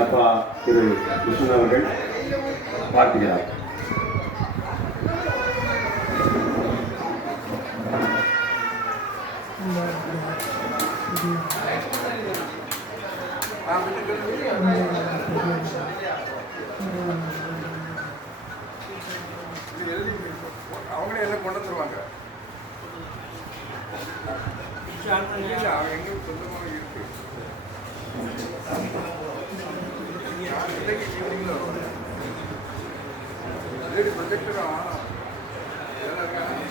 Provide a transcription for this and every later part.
அப்பா திரு கிருஷ்ணன் அவர்கள் வாழ்த்துகிறார். அவங்களே எல்லாம் கொண்டு வந்துருவாங்க. அவங்க எங்கேயும் சொந்தமாக இருக்கு. இன்னைக்கு ஈவினிங்ல வருவாங்க. ப்ரொஜெக்டரும்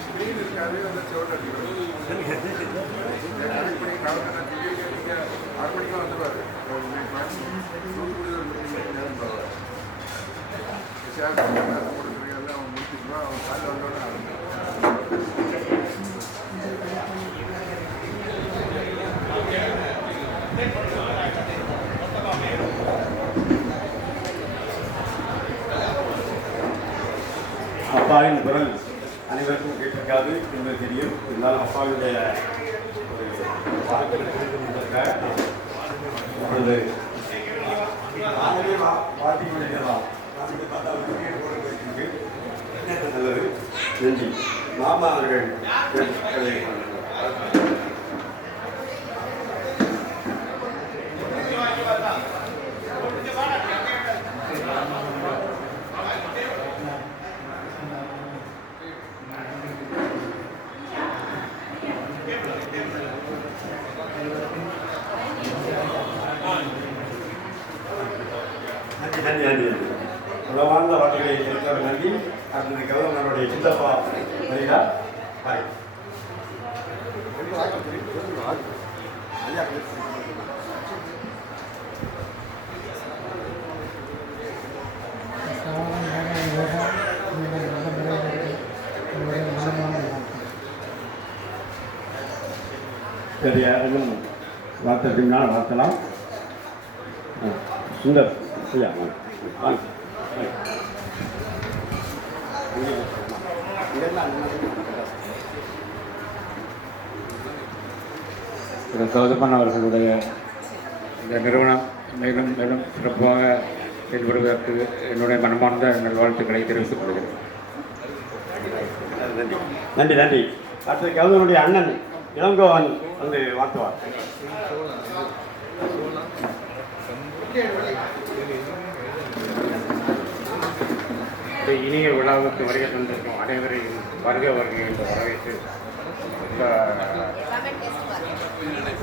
ஸ்க்ரீன் இருக்காது, அந்த செவட்ட இப்படி காலத்தில் நீங்கள் 6 மணிக்கு வந்துடுவார். அவன் முடிச்சுருந்தா அவன் காலையில் வந்தோடனே அப்பாவின் குரல் அனைவருக்கும் கேட்டிருக்காது என்பது தெரியும். இருந்தாலும் அப்பாவுடைய ஒரு அப்பொழுது பாட்டி கொண்டிருக்கலாம். நல்லது, நன்றி. மாமா அவர்கள் நன்றி. உலவார்ந்த வார்த்தைகளை இருக்கிறவர் நன்றி. அடுத்தது கௌதமனுடைய சித்தப்பா வருகிறார். சரி, அதுவும் வார்த்தைனால் வார்த்தலாம். சுந்தர் ஐயா கௌதமன் அவர்களுடைய இந்த நிறுவனம் மேலும் மேலும் சிறப்பாக செயல்படுவதற்கு என்னுடைய மனமார்ந்த நல்வாழ்த்துக்களை தெரிவித்துக் கொள்கிறேன். நன்றி நன்றி. அடுத்த கௌதமனுடைய அண்ணன் இளங்கோவன் வந்து வாழ்த்துவார். இனிய விழாவுக்கு வருகை தந்திருக்கும் அனைவரையும் வருகை என்று வரவேற்று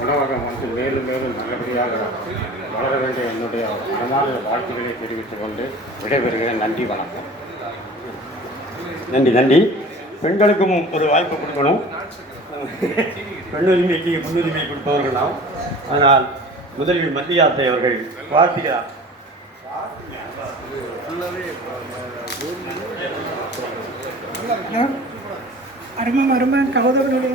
உணவகம் வந்து மேலும் மேலும் நல்லபடியாக வளர வேண்டிய என்னுடைய மனமான வாழ்த்துக்களை தெரிவித்துக் கொண்டு விடைபெறுகிறேன். நன்றி, வணக்கம். நன்றி. பெண்களுக்கும் ஒரு வாய்ப்பு கொடுக்கணும். பெண்ணுரிமைக்கு முன்னுரிமை கொடுப்பவர்கள் நாம். அதனால் முதலில் மத்தியாத்தை அவர்கள் வாழ்த்துகிறார். அருமை கௌதமனுடைய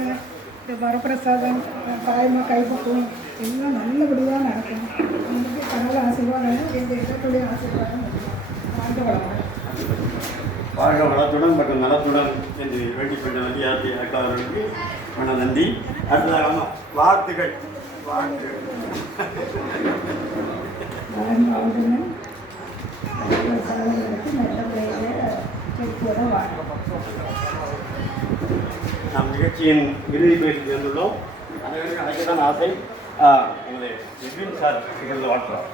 இந்த வரப்பிரசாதம் தாய்மா கைப்பக்குவம் எல்லாம் நல்லபடியாக நடக்கும். உங்களுக்கு கடவுள் ஆசீர்வாதம், எங்கள் இடத்துடைய ஆசீர்வாதம். வாழ்க வளத்துடன் மற்றும் நலத்துடன் என்று வேண்டிக் கொண்ட மத்தியாத்தை அக்காரர்களுக்கு மன நன்றி. அடுத்ததாக வாழ்த்துக்கள். நாம் நிகழ்ச்சியின் இறுதி பேசி சேர்ந்துள்ளோம். அனைவருக்கும் அழைக்கத்தான் ஆசை. எங்களை எட்வின் சார் நிகழ்ந்து வாழ்த்துறோம்.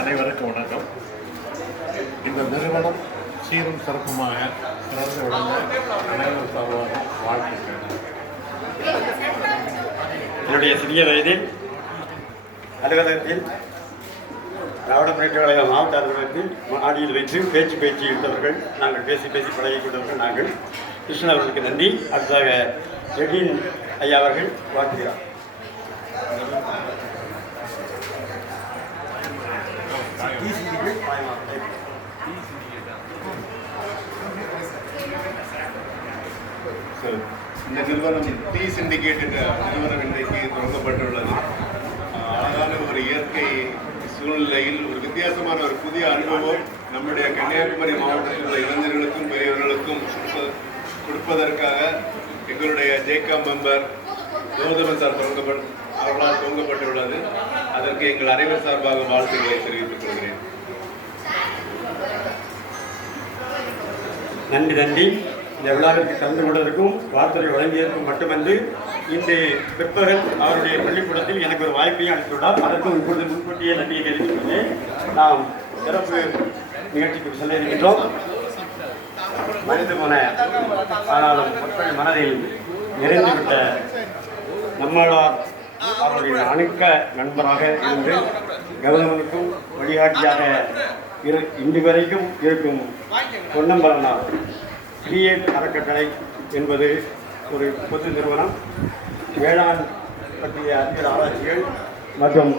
அனைவருக்கும் வணக்கம். இந்த நிறுவனம் சீரும் சிறப்புமாக சிறந்து விளங்க அனைவரும் சார்பாக வாழ்த்துக்கள். என்னுடைய சிறிய வயதில் அலுவலகத்தில் திராவிட முன்னேற்ற கழக மாவட்ட அலுவலகத்தில் மாடியில் வைத்து பேச்சு இருந்தவர்கள் நாங்கள் பேசி பழகிக் கொண்டவர்கள் நாங்கள். கிருஷ்ணன் அவர்களுக்கு நன்றி. அடுத்ததாக ஜெகின் ஐயா அவர்கள் வாழ்த்துகிறார். இந்த நிறுவனம் டீ சிண்டிகேட் என்ற நிறுவனம் இன்றைக்கு தொடங்கப்பட்டுள்ளது. அழகான ஒரு இயற்கை சூழ்நிலையில் ஒரு வித்தியாசமான ஒரு புதிய அனுபவம் நம்முடைய கன்னியாகுமரி மாவட்டத்தில் உள்ள இளைஞர்களுக்கும் பெரியவர்களுக்கும் கொடுப்பதற்காக எங்களுடைய ஜேகா மெம்பர் கௌதமன் சார் அவர்களால் துவங்கப்பட்டுள்ளது. அதற்கு எங்கள் அனைவர் சார்பாக வாழ்த்துக்களை தெரிவித்துக் கொள்கிறேன். நன்றி. இந்த விழாவிற்கு கலந்து கொண்டதற்கும் வார்த்தை வழங்கியதற்கும் மட்டுமன்று இன்று பிற்பகல் அவருடைய பள்ளிக்கூடத்தில் எனக்கு ஒரு வாய்ப்பையும் அளித்துள்ளார். அதற்கும் இப்பொழுது முன்கூட்டியே நன்றியை தெரிவித்துள்ளேன். நாம் சிறப்பு நிகழ்ச்சிக்கு செல்ல இருக்கின்றோம். மறைந்து போன ஆனாலும் மக்கள் மனதில் நிறைந்துவிட்ட நம்மளால் அவருடைய அணுக்க நண்பராக இருந்து கௌதமனுக்கும் வழிகாட்டியாக இன்று வரைக்கும் இருக்கும் பொன்னம்பலனார் கிரியேட் அறக்கட்டளை என்பது ஒரு பொது நிறுவனம். வேளாண் பற்றிய அறிவியல் ஆராய்ச்சிகள் மற்றும்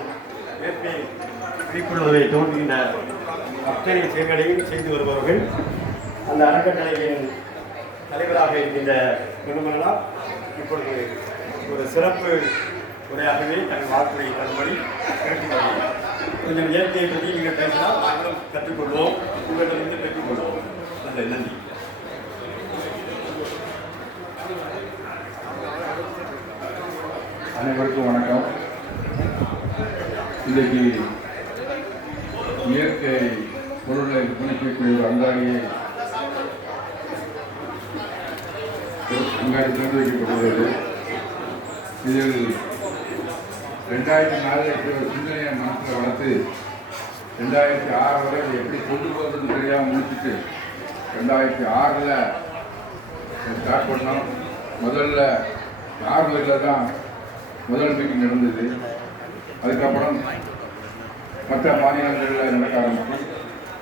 இயற்கை விழிப்புணர்வை தோன்றுகின்ற அத்தனை செயல்களையும் செய்து வருபவர்கள். அந்த அறக்கட்டளையின் தலைவராக இருக்கின்ற பொன்னம்பலனார் இப்பொழுது ஒரு சிறப்பு உரையாகவே தன் வாழ்க்கையை தரும்படி கேட்டுக்கொள்வோம். கொஞ்சம் இயற்கையை பற்றி நீங்கள் பேசினால் நாங்களும் கற்றுக்கொள்வோம், உங்களிடமிருந்து பெற்றுக்கொள்வோம். நன்றி. அனைவருக்கும் வணக்கம். இன்றைக்கு இயற்கை பொருளை விற்பனைக்கூடிய ஒரு அங்காடியை திறந்து வைக்கப்பட்டுள்ளது. இதில் 2004 ஒரு சிந்தனையை மனசில் வளர்த்து 2006 வரை அதை எப்படி கொண்டு போகிறதுன்னு தெரியாமல் முடிச்சுட்டு 2006 ஸ்டார்ட் பண்ணோம். முதல்ல நார்மலில் தான் முதல் மீட்டிங் நடந்தது. அதுக்கப்புறம் மற்ற மாநிலங்களில் நடக்க ஆரம்பிச்சு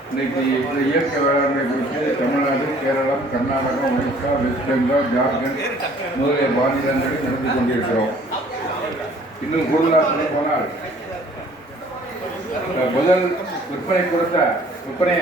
இன்றைக்கி இந்த இயற்கை வேளாண்மை குறித்து தமிழ்நாடு, கேரளம், கர்நாடகம், ஒடிசா, வெஸ்ட் பெங்கால், ஜார்க்கண்ட் முதலிய மாநிலங்களில் நடந்து கொண்டிருக்கிறோம். இன்னும் கூடுதலாக சொல்ல போனால் முதல் விற்பனையை